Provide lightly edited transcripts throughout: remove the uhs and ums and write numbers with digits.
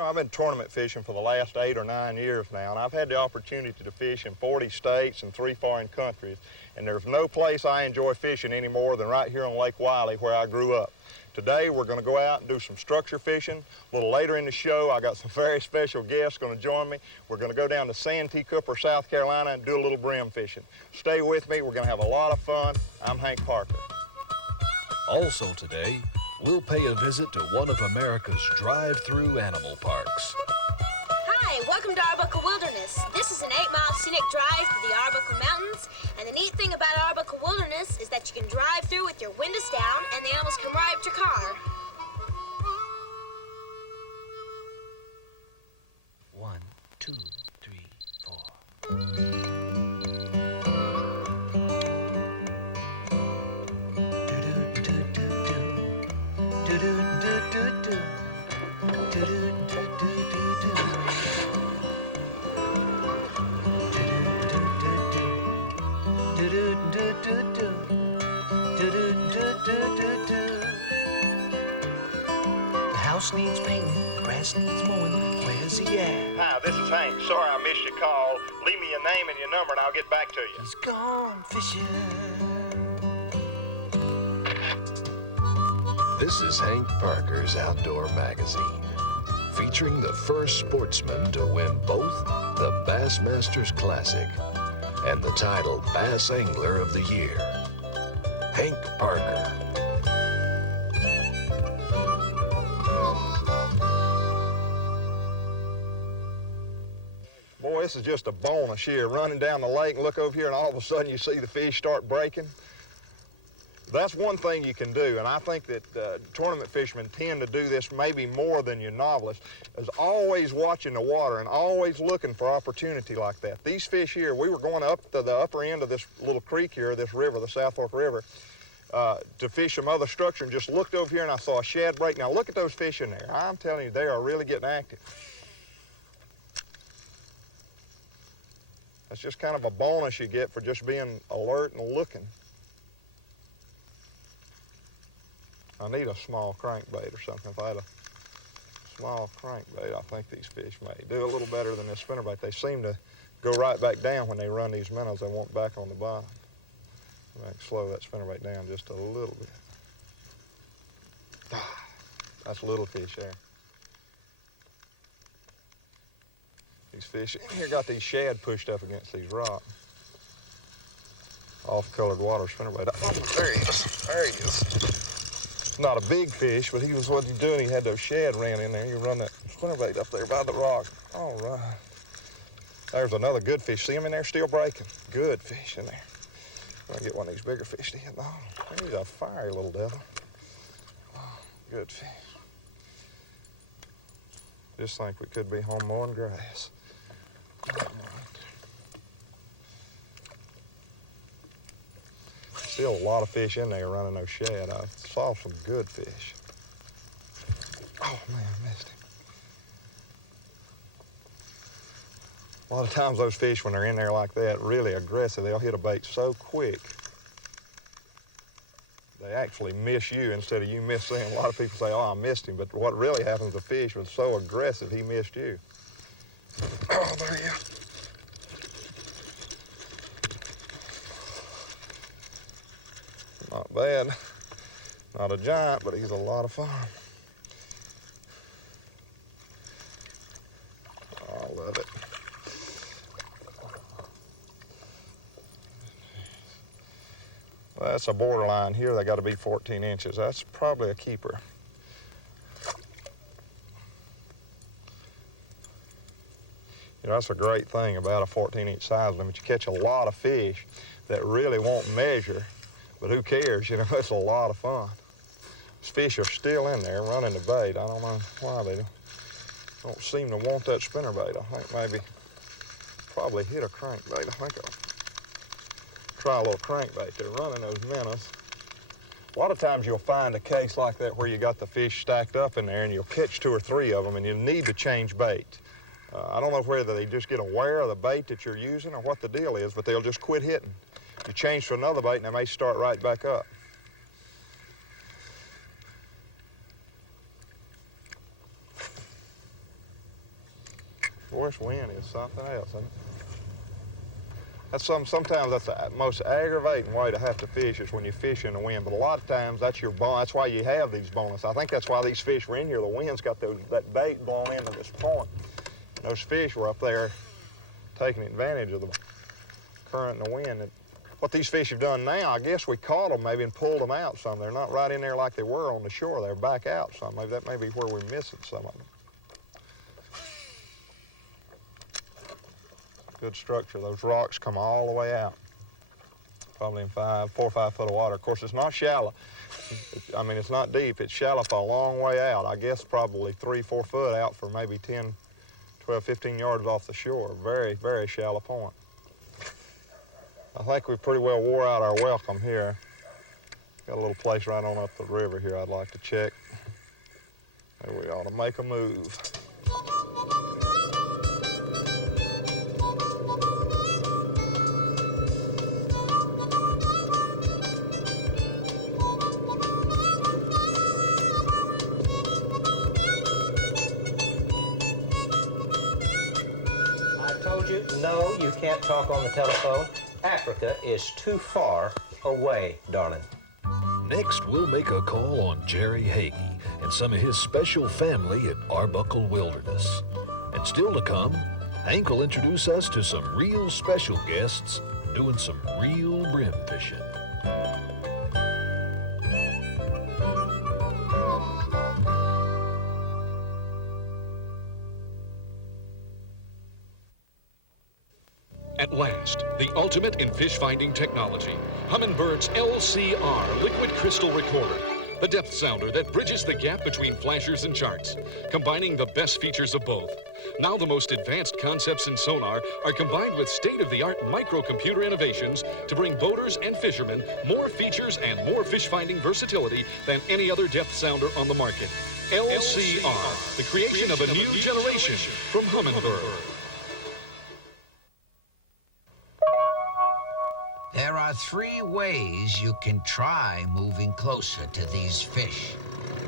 know, I've been tournament fishing for the last 8 or 9 years now, and I've had the opportunity to fish in 40 states and 3 foreign countries, and there's no place I enjoy fishing any more than right here on Lake Wylie where I grew up. Today, we're going to go out and do some structure fishing. A little later in the show, I got some very special guests going to join me. We're going to go down to Santi Cooper, South Carolina, and do a little brim fishing. Stay with me. We're going to have a lot of fun. I'm Hank Parker. Also today, we'll pay a visit to one of America's drive-through animal parks. Hi, welcome to Arbuckle Wilderness. This is an 8-mile scenic drive through the Arbuckle Mountains, and the neat thing about Arbuckle Wilderness is that you can drive through with your windows down and the animals come right up to your car. 1, 2, 3, 4. The house needs painting, the grass needs mowing. Where's he at? Hi, this is Hank. Sorry I missed your call. Leave me your name and your number and I'll get back to you. He's gone fishing. This is Hank Parker's Outdoor Magazine, featuring the first sportsman to win both the Bassmasters Classic and the title Bass Angler of the Year, Hank Parker. Boy, this is just a bonus here. Running down the lake and look over here and all of a sudden you see the fish start breaking. That's one thing you can do, and I think that tournament fishermen tend to do this maybe more than your novelists, is always watching the water and always looking for opportunity like that. These fish here, we were going up to the upper end of this little creek here, this river, the South Fork River, to fish some other structure, and just looked over here and I saw a shad break. Now look at those fish in there. I'm telling you, they are really getting active. That's just kind of a bonus you get for just being alert and looking. I need a small crankbait or something. If I had a small crankbait, I think these fish may do a little better than this spinnerbait. They seem to go right back down when they run these minnows. They won't back on the bottom. I can slow that spinnerbait down just a little bit. That's a little fish there. These fish in here got these shad pushed up against these rocks. Off-colored water spinnerbait. Oh, there he is. There he is. Not a big fish, but what he doing, he had those shad ran in there. You run that spinnerbait up there by the rock. All right. There's another good fish. See him in there still breaking? Good fish in there. I'm gonna get one of these bigger fish to hit the bottom. He's a fiery little devil. Oh, good fish. Just think we could be home mowing grass. All right. Still a lot of fish in there running those shad. I saw some good fish. Oh man, I missed him. A lot of times those fish, when they're in there like that, really aggressive, they'll hit a bait so quick, they actually miss you instead of you miss them. A lot of people say, oh, I missed him, but what really happens, the fish was so aggressive, he missed you. Oh, there you go. Not bad. Not a giant, but he's a lot of fun. I love it. Well, that's a borderline here. They got to be 14 inches. That's probably a keeper. You know, that's a great thing about a 14-inch size limit. You catch a lot of fish that really won't measure. But who cares, you know, it's a lot of fun. These fish are still in there running the bait. I don't know why they don't seem to want that spinnerbait. I think maybe, probably hit a crankbait. I think I'll try a little crankbait. They're running those minnows. A lot of times you'll find a case like that where you got the fish stacked up in there and you'll catch 2 or 3 of them and you need to change bait. I don't know whether they just get aware of the bait that you're using or what the deal is, but they'll just quit hitting. You change to another bait and they may start right back up. West wind is something else, isn't it? Sometimes that's the most aggravating way to have to fish is when you fish in the wind. But a lot of times that's your bonus. That's why you have these bonuses. I think that's why these fish were in here. The wind's got that bait blown into this point. And those fish were up there taking advantage of the current and the wind. And what these fish have done now, I guess we caught them maybe and pulled them out some. They're not right in there like they were on the shore. They're back out some. Maybe that may be where we're missing some of them. Good structure. Those rocks come all the way out, probably in 4 or 5 foot of water. Of course, it's not shallow. I mean, it's not deep. It's shallow for a long way out. I guess probably 3 or 4 foot out for maybe 10, 12, 15 yards off the shore. Very, very shallow point. I think we pretty well wore out our welcome here. Got a little place right on up the river here I'd like to check. Maybe we ought to make a move. No, you can't talk on the telephone. Africa is too far away, darling. Next, we'll make a call on Jerry Hagee and some of his special family at Arbuckle Wilderness. And still to come, Hank will introduce us to some real special guests doing some real brim fishing. At last, the ultimate in fish-finding technology, Humminbird's LCR Liquid Crystal Recorder, the depth sounder that bridges the gap between flashers and charts, combining the best features of both. Now the most advanced concepts in sonar are combined with state-of-the-art microcomputer innovations to bring boaters and fishermen more features and more fish-finding versatility than any other depth sounder on the market. LCR, the creation of a new generation from Humminbird. There are 3 ways you can try moving closer to these fish.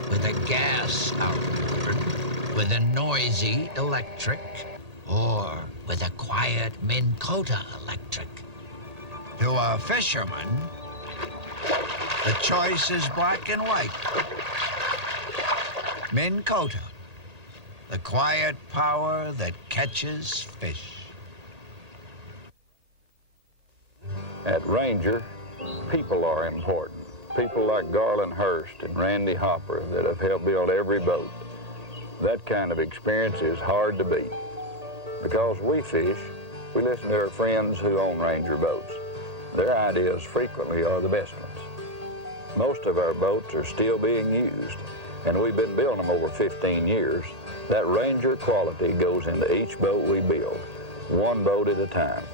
With a gas outboard, with a noisy electric, or with a quiet Minn Kota electric. To a fisherman, the choice is black and white. Minn Kota, the quiet power that catches fish. At Ranger, people are important. People like Garland Hurst and Randy Hopper that have helped build every boat. That kind of experience is hard to beat. Because we fish, we listen to our friends who own Ranger boats. Their ideas frequently are the best ones. Most of our boats are still being used, and we've been building them over 15 years. That Ranger quality goes into each boat we build, one boat at a time.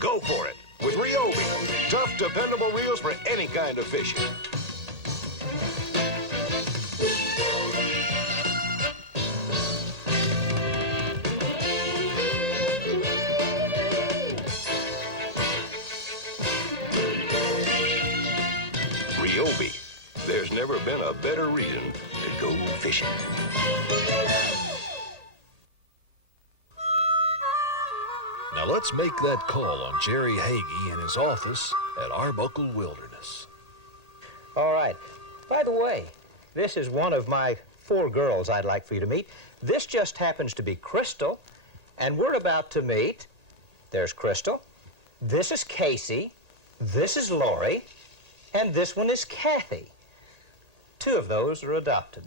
Go for it with Ryobi. Tough, dependable reels for any kind of fishing. Ryobi. There's never been a better reason to go fishing. Now let's make that call on Jerry Hagee in his office at Arbuckle Wilderness. All right. By the way, this is one of my 4 girls I'd like for you to meet. This just happens to be Crystal, and we're about to meet. There's Crystal. This is Casey. This is Lori. And this one is Kathy. 2 of those are adopted.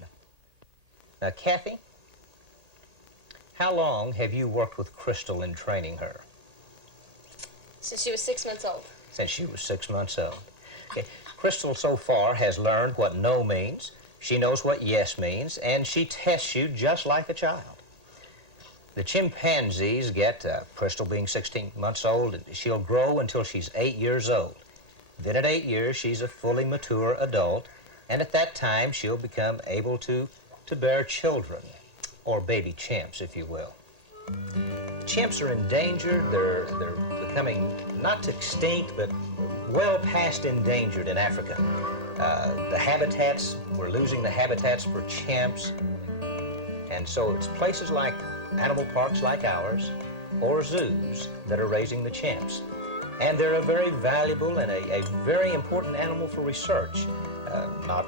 Now, Kathy, how long have you worked with Crystal in training her? Since she was 6 months old. Since she was 6 months old. Okay. Crystal so far has learned what no means, she knows what yes means, and she tests you just like a child. The chimpanzees get, Crystal being 16 months old, she'll grow until she's 8 years old. Then at 8 years, she's a fully mature adult, and at that time, she'll become able to bear children, or baby chimps, if you will. Chimps are endangered. They're becoming not extinct, but well past endangered in Africa. The habitats, we're losing the habitats for chimps. And so it's places like animal parks like ours or zoos that are raising the chimps. And they're a very valuable and a very important animal for research. Not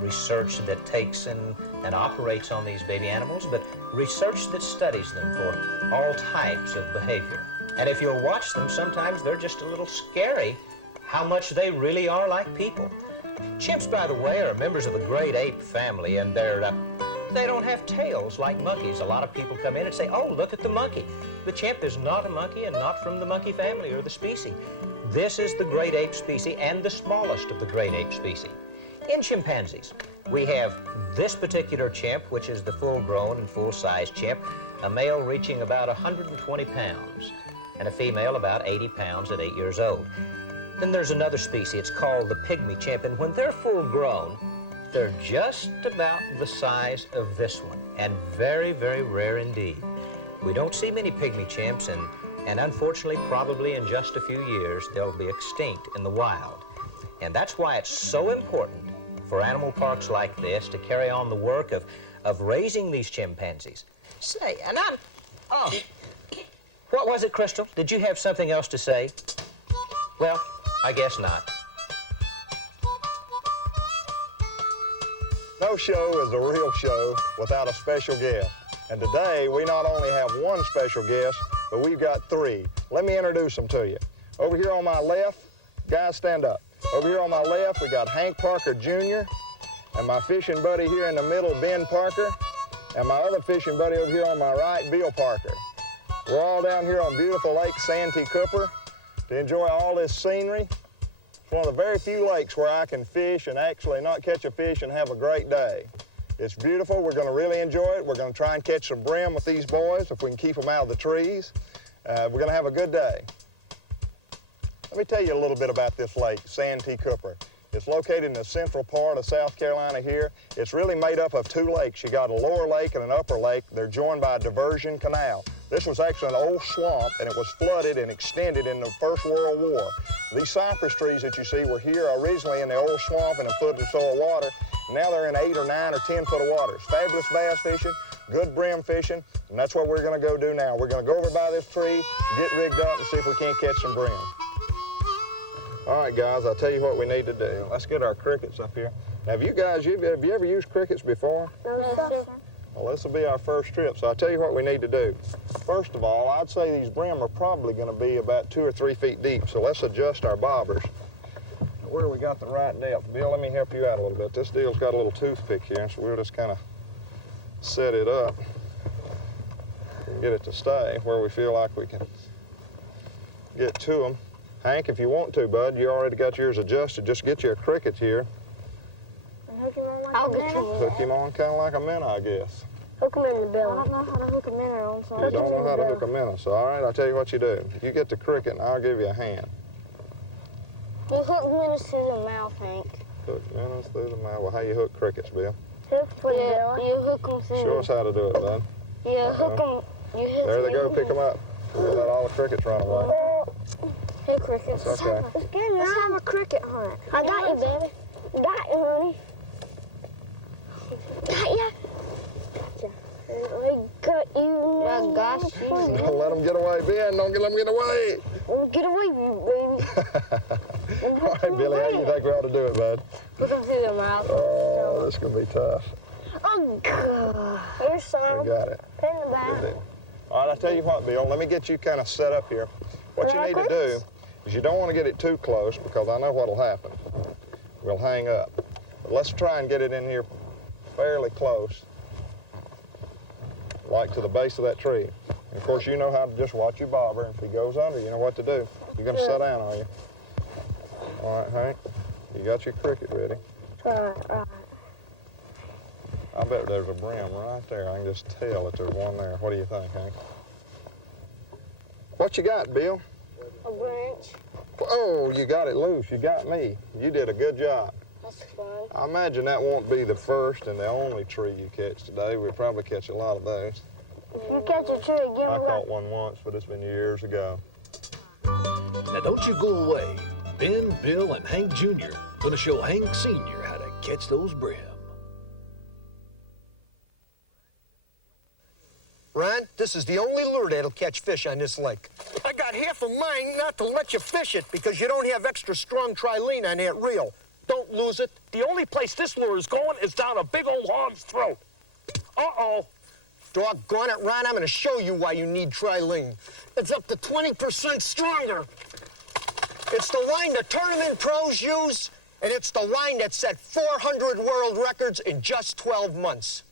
research that takes and operates on these baby animals, but research that studies them for all types of behavior. And if you'll watch them, sometimes they're just a little scary how much they really are like people. Chimps, by the way, are members of the great ape family, and they don't have tails like monkeys. A lot of people come in and say, oh, look at the monkey. The chimp is not a monkey and not from the monkey family or the species. This is the great ape species and the smallest of the great ape species. In chimpanzees, we have this particular chimp, which is the full-grown and full-size chimp, a male reaching about 120 pounds, and a female about 80 pounds at 8 years old. Then there's another species, it's called the pygmy chimp, and when they're full-grown, they're just about the size of this one, and very, very rare indeed. We don't see many pygmy chimps, and unfortunately, probably in just a few years, they'll be extinct in the wild. And that's why it's so important for animal parks like this to carry on the work of raising these chimpanzees. Say, and what was it, Crystal? Did you have something else to say? Well, I guess not. No show is a real show without a special guest. And today, we not only have one special guest, but we've got three. Let me introduce them to you. Over here on my left, guys, stand up. Over here on my left, we got Hank Parker Jr., and my fishing buddy here in the middle, Ben Parker, and my other fishing buddy over here on my right, Bill Parker. We're all down here on beautiful Lake Santi Cooper to enjoy all this scenery. It's one of the very few lakes where I can fish and actually not catch a fish and have a great day. It's beautiful. We're going to really enjoy it. We're going to try and catch some brim with these boys if we can keep them out of the trees. We're going to have a good day. Let me tell you a little bit about this lake, Santi Cooper. It's located in the central part of South Carolina here. It's really made up of two lakes. You got a lower lake and an upper lake. They're joined by a diversion canal. This was actually an old swamp, and it was flooded and extended in the First World War. These cypress trees that you see were here originally in the old swamp in a foot or so of water. Now they're in 8 or 9 or 10 foot of water. It's fabulous bass fishing, good brim fishing, and that's what we're going to go do now. We're going to go over by this tree, get rigged up, and see if we can't catch some brim. All right, guys, I'll tell you what we need to do. Let's get our crickets up here. Now, have you ever used crickets before? No, sir. Well, this will be our first trip, so I'll tell you what we need to do. First of all, I'd say these brim are probably going to be about 2 or 3 feet deep, so let's adjust our bobbers. Where we got the right depth. Bill, let me help you out a little bit. This deal's got a little toothpick here, so we'll just kind of set it up and get it to stay where we feel like we can get to them. Hank, if you want to, bud, you already got yours adjusted. Just get your crickets here. I'll get you. Hook him on kind of like a minnow, I guess. Hook him in the belly. I don't know how to hook a minnow on, so You don't know how to hook a minnow, so all right, I'll tell you what you do. You get the cricket, and I'll give you a hand. You hook minnows through the mouth, Hank. Hook minnows through the mouth. Well, how you hook crickets, Bill? Hook for the belly. You hook them through. Show us how to do it, bud. You hook them. You hit There they go, them. pick them up. We'll let all the crickets run away. Hey, crickets. That's okay. Let's have a cricket hunt. I got you, baby. Got you, honey. Got ya. I got you. I got you. Don't let them get away, Ben. Don't let them get away. Get away, baby. All right, Billy, how do you think we ought to do it, bud? Hook them through their mouth. Oh, this is going to be tough. Oh, God. Here's some. We got it. Put in the Good back. deal. All right, I'll tell you what, Bill. Let me get you kind of set up here. What you need to do is you don't want to get it too close because I know what will happen. We'll hang up. But let's try and get it in here fairly close, like to the base of that tree. And of course, you know how to just watch your bobber. If he goes under, you know what to do. You're going to sit down, are you? All right, Hank, you got your cricket ready. Right. I bet there's a brim right there. I can just tell that there's one there. What do you think, Hank? What you got, Bill? A branch. Oh, you got it loose. You got me. You did a good job. That's fun. I imagine that won't be the first and the only tree you catch today. We'll probably catch a lot of those. If you catch a tree, give I me caught one once, but it's been years ago. Now don't you go away. Ben, Bill, and Hank Jr., gonna show Hank Sr. how to catch those brim. Ron, this is the only lure that'll catch fish on this lake. I got half of mine not to let you fish it because you don't have extra strong trilene on that reel. Don't lose it. The only place this lure is going is down a big old hog's throat. Uh-oh. Doggone it, Ron, I'm going to show you why you need trilene. It's up to 20% stronger. It's the line the tournament pros use, and it's the line that set 400 world records in just 12 months.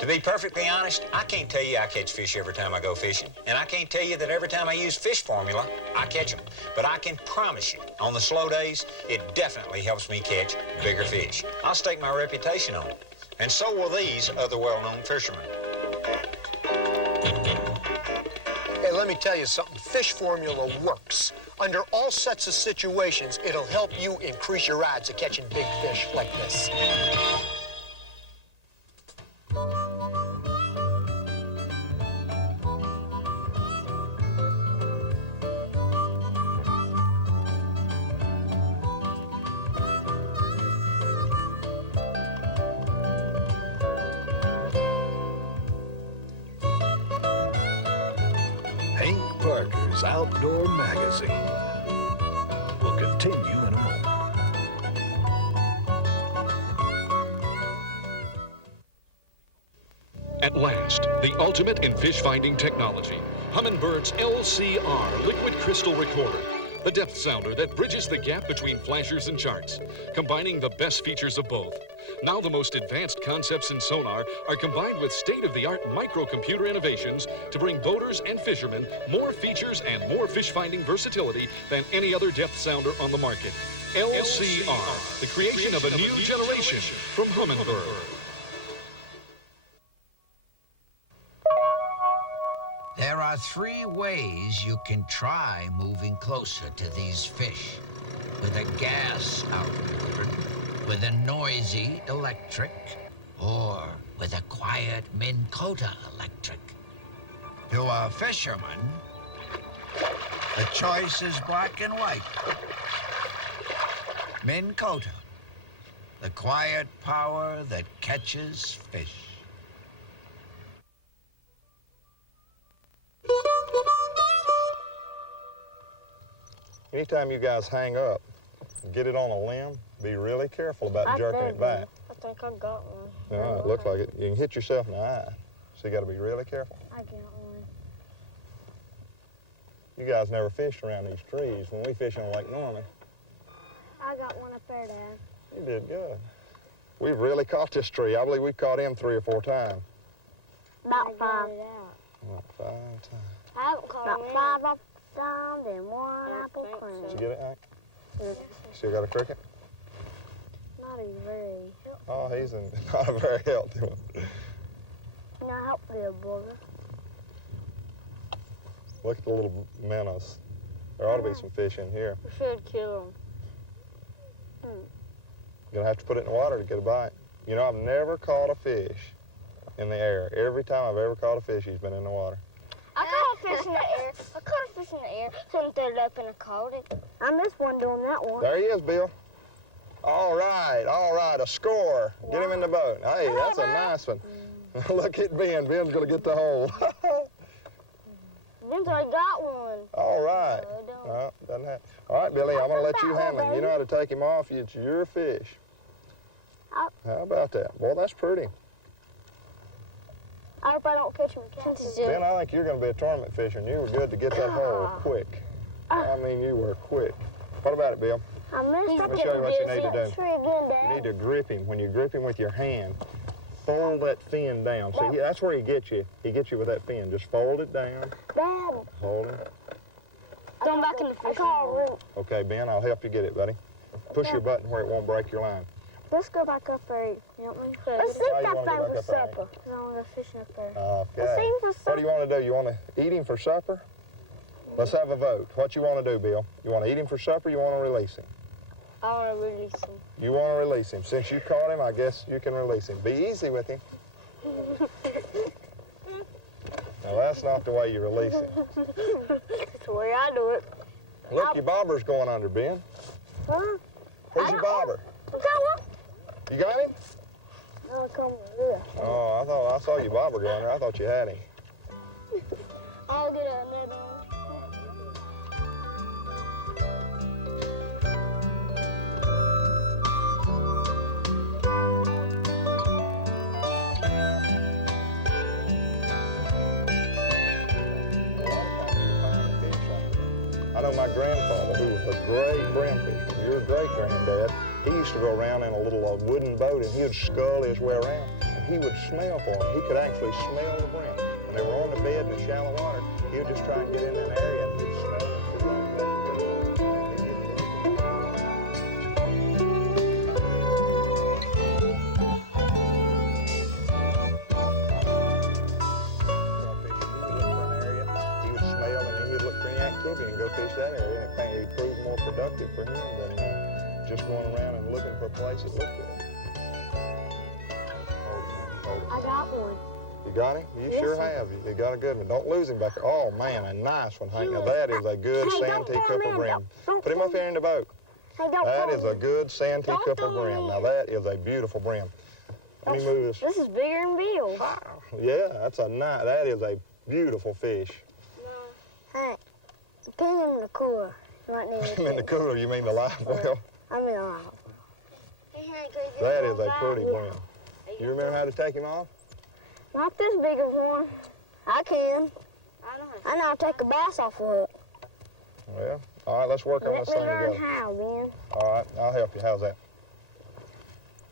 To be perfectly honest, I can't tell you I catch fish every time I go fishing, and I can't tell you that every time I use fish formula, I catch them. But I can promise you, on the slow days, it definitely helps me catch bigger fish. I'll stake my reputation on it, and so will these other well-known fishermen. Hey, let me tell you something. Fish formula works. Under all sets of situations, it'll help you increase your odds of catching big fish like this. Hank Parker's Outdoor Magazine will continue in a moment. At last, the ultimate in fish-finding technology. Hummingbird's LCR liquid crystal recorder. The depth sounder that bridges the gap between flashers and charts, combining the best features of both. Now the most advanced concepts in sonar are combined with state-of-the-art microcomputer innovations to bring boaters and fishermen more features and more fish-finding versatility than any other depth sounder on the market. LCR, the creation of a new generation from Humminbird. There are 3 ways you can try moving closer to these fish. With a gas outboard, with a noisy electric, or with a quiet Minn Kota electric. To a fisherman, the choice is black and white. Minn Kota, the quiet power that catches fish. Anytime you guys hang up, get it on a limb, be really careful about jerking it back. I think I got one. No, it looks like it. You can hit yourself in the eye, so you got to be really careful. I got one. You guys never fished around these trees. When we fish on Lake Norman, I got one up there, Dad. you did good. We've really caught this tree. I believe we've caught him 3 or 4 times. About 5. About 5 times. I haven't caught about 5 up down and 1 apple cream. Did you get it, Hank? Still got a cricket? Not a very healthy. Oh, he's not a very healthy one. Not healthy, a booger. Look at the little minnows. There ought to be some fish in here. We should kill them. You're gonna have to put it in the water to get a bite. You know, I've never caught a fish in the air. Every time I've ever caught a fish, he's been in the water. I caught a fish in the air. I caught a fish in the air. Someone threw it up and I caught it. I missed one doing that one. There he is, Bill. All right, a score. Get him in the boat. Hey, that's a nice one. Look at Ben. Ben's gonna get the hole. Ben's already got one. All right. No, it don't. Well, doesn't have. All right, Billy, I'm gonna let you handle him. You know how to take him off. It's your fish. How about that? Well, that's pretty. I hope I don't catch him. Ben, I think you're going to be a tournament fisher, and you were good to get that hole quick. I mean, you were quick. What about it, Bill? I missed Let me show you what you need to do. You need to grip him. When you grip him with your hand, fold that fin down. See, that's where he gets you. He gets you with that fin. Just fold it down. Dad. Hold it. Throw him back in the fish. Okay, Ben, I'll help you get it, buddy. Push your button where it won't break your line. Let's go back up there. You want me? Let's Why eat you that wanna go thing back for up there? supper. Because I want to go fishing up there. Okay. Let's eat him for supper. What do you want to do? You want to eat him for supper? Let's have a vote. What you want to do, Bill? You want to eat him for supper or you want to release him? I want to release him. You want to release him. Since you caught him, I guess you can release him. Be easy with him. Now, that's not the way you release him. That's the way I do it. Look, your bobber's going under, Ben. Huh? Where's your bobber? You got him? No, come over here. Oh, I saw your bobber going there. I thought you had him. I'll get another one. I know my grandfather, who was a great brim fisherman, your great-granddad, he used to go around in a little wooden boat, and he would scull his way around, and he would smell for them. He could actually smell the brim. When they were on the bed in the shallow water, he would just try and get in that area, and he'd smell them. And go fish that area, and it proved more productive for him than just going around and looking for a place that looked good. I got one. You got him? You Yes, sure sir. have. You got a good one. Don't lose him back there. Oh, man, a nice one, Hank. Now, that is a good Hey, Santi don't Cooper throw me brim. Don't Put him up here in the boat. Hey, don't That throw is me. a good Santi Don't Cooper throw me brim. in. Now, that is a beautiful brim. Let me move this. This is bigger than Bill. Yeah, that is a beautiful fish. Hey, put him in the cooler. Right near In the cooler, you mean the live well? I mean, alive. That is a pretty brim. You remember how to take him off? Not this big of one. I can. I know how to take a bass off of it. Well, all right, let's work on Let this me thing learn together. how, Ben. All right, I'll help you. How's that?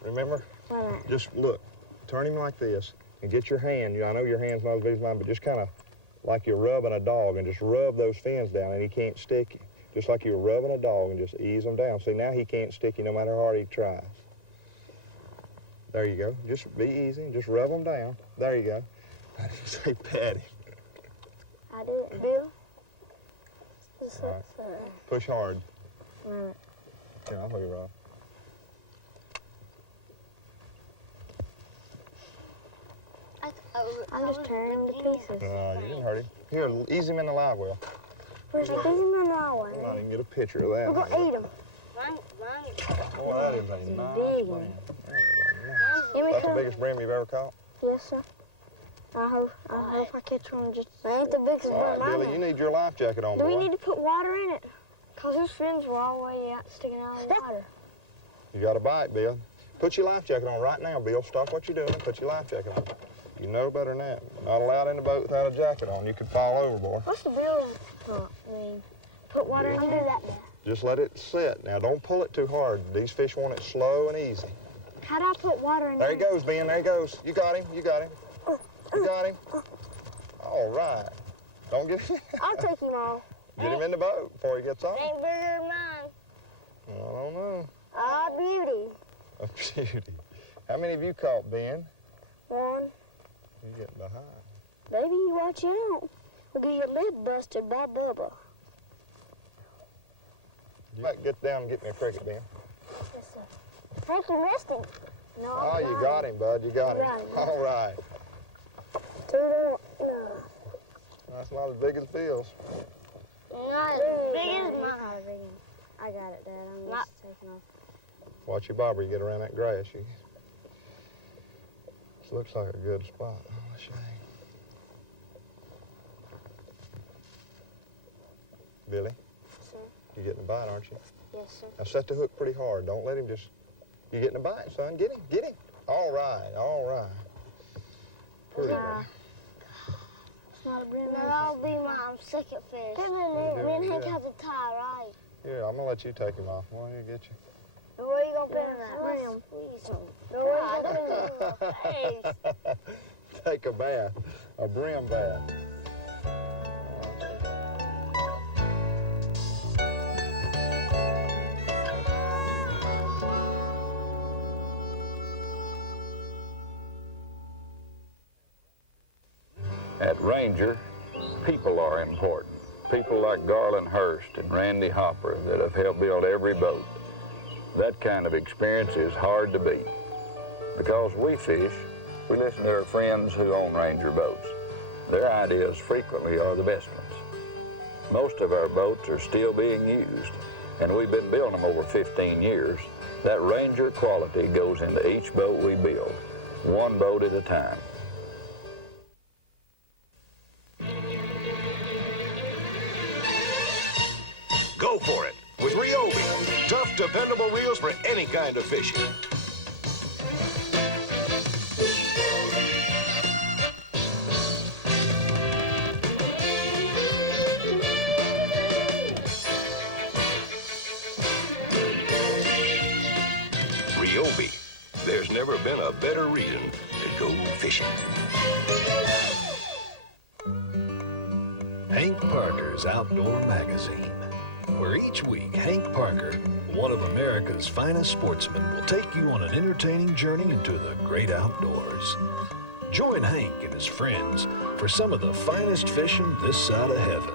Remember? What? Just look, turn him like this, and get your hand. I know your hand's not as big as mine, but just kind of like you're rubbing a dog, and just rub those fins down, and he can't stick you. Just like you're rubbing a dog, and just ease them down. See, now he can't stick you no matter how hard he tries. There you go. Just be easy. Just rub them down. There you go. I didn't say pat him. I did, Bill. Just All right. Push hard. Right. Here, I'll hold you, Rob. I'm just tearing him to pieces. You didn't hurt him. Here, ease him in the live well. Where's the pieces in the I way? might even get a picture of that. We're gonna eat them. Boy, that is a nice big brim. one. That is a nice- Give me That's the some. biggest brim you've ever caught? Yes, sir. I hope I catch one. Just I ain't the biggest All right, one. Billy, you need your life jacket on, Do boy. we need to put water in it? Cause his fins were all the way out, sticking out of the water. You got a bite, Bill. Put your life jacket on right now, Bill. Stop what you're doing and put your life jacket on. You know better than that. Not allowed in the boat without a jacket on. You could fall overboard. What's the bill? Put water in there. Just let it sit. Now, don't pull it too hard. These fish want it slow and easy. How do I put water in There there? he goes, Ben. There he goes. You got him. You got him. You got him. All right. Don't get I'll take him off. get him in the boat before he gets off. Ain't bigger than mine. I don't know. Ah, beauty. A beauty. How many have you caught, Ben? One. You're getting behind. Baby, you watch out. We'll get your lid busted by Bubba. You might get down and get me a cricket, Ben. Yes, sir. Frank, you missed him. No, Oh, you got him, bud. You got him. Got him. All right. No. That's not as big as Bill's. Not as big as mine. I got it, Dad. I'm just taking off. Watch your bobber. You get around that grass. This looks like a good spot. Oh, a shame. Billy, Sir? you're getting a bite, aren't you? Yes, sir. Now set the hook pretty hard. Don't let him just... You're getting a bite, son. Get him. Get him. All right. All right. Pretty good. It's not a brim. No, that'll be my second fish. Come in, me and Hank have to tie, right? Yeah, I'm going to let you take him off. Why don't you get you? Where you gonna put him at? Brim. Please. Where you gonna put him at? Take a bath. A brim bath. At Ranger, people are important. People like Garland Hurst and Randy Hopper that have helped build every boat. That kind of experience is hard to beat. Because we fish, we listen to our friends who own Ranger boats. Their ideas frequently are the best ones. Most of our boats are still being used, and we've been building them over 15 years. That Ranger quality goes into each boat we build, one boat at a time. Go for it with Ryobi. Tough, dependable reels for any kind of fishing. Ryobi. There's never been a better reason to go fishing. Hank Parker's Outdoor Magazine, where each week Hank Parker, one of America's finest sportsmen, will take you on an entertaining journey into the great outdoors. Join Hank and his friends for some of the finest fishing this side of heaven,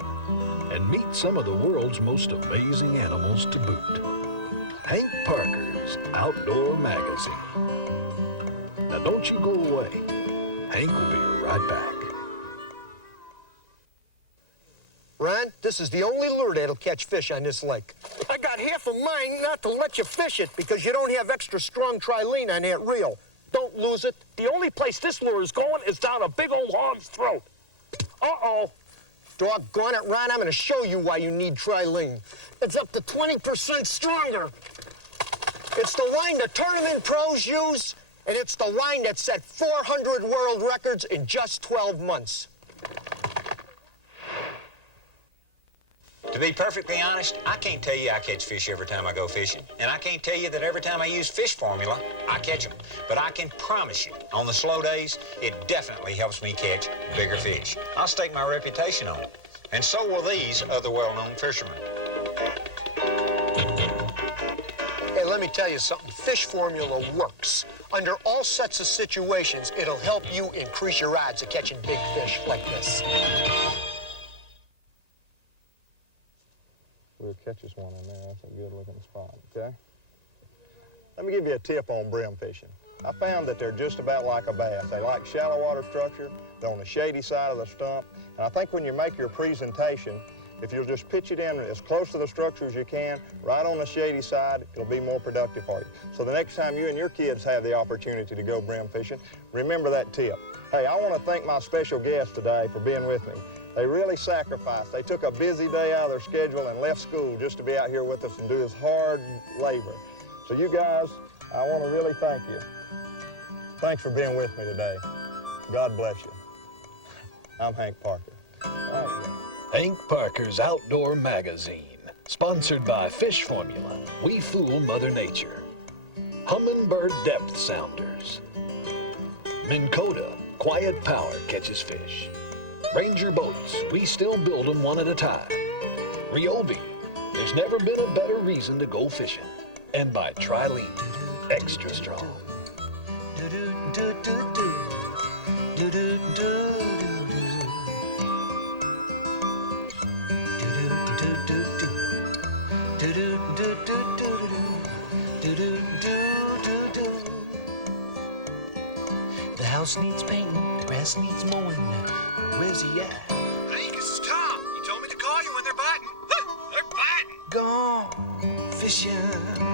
and meet some of the world's most amazing animals to boot. Hank Parker's Outdoor Magazine. Now don't you go away. Hank will be right back. Ron, this is the only lure that'll catch fish on this lake. I got half of mine not to let you fish it because you don't have extra strong trilene on that reel. Don't lose it. The only place this lure is going is down a big old hog's throat. Uh-oh. Doggone it, Ron, I'm going to show you why you need trilene. It's up to 20% stronger. It's the line the tournament pros use, and it's the line that set 400 world records in just 12 months. To be perfectly honest, I can't tell you I catch fish every time I go fishing. And I can't tell you that every time I use fish formula, I catch them. But I can promise you, on the slow days, it definitely helps me catch bigger fish. I'll stake my reputation on it. And so will these other well-known fishermen. Hey, let me tell you something. Fish formula works. Under all sets of situations, it'll help you increase your odds of catching big fish like this. We'll catch us one in there. That's a good looking spot, okay? Let me give you a tip on brim fishing. I found that they're just about like a bass. They like shallow water structure. They're on the shady side of the stump. And I think when you make your presentation, if you'll just pitch it in as close to the structure as you can, right on the shady side, it'll be more productive for you. So the next time you and your kids have the opportunity to go brim fishing, remember that tip. Hey, I want to thank my special guest today for being with me. They really sacrificed. They took a busy day out of their schedule and left school just to be out here with us and do this hard labor. So you guys, I want to really thank you. Thanks for being with me today. God bless you. I'm Hank Parker. All right. Hank Parker's Outdoor Magazine, sponsored by Fish Formula. We fool Mother Nature. Humminbird Depth Sounders. Minn Kota, quiet power catches fish. Ranger boats, we still build them one at a time. Ryobi, there's never been a better reason to go fishing. And by Trilene, extra strong. The house needs painting, the grass needs mowing. Where's he at? Hank, this is Tom. You told me to call you when they're biting. They're biting. Gone fishing.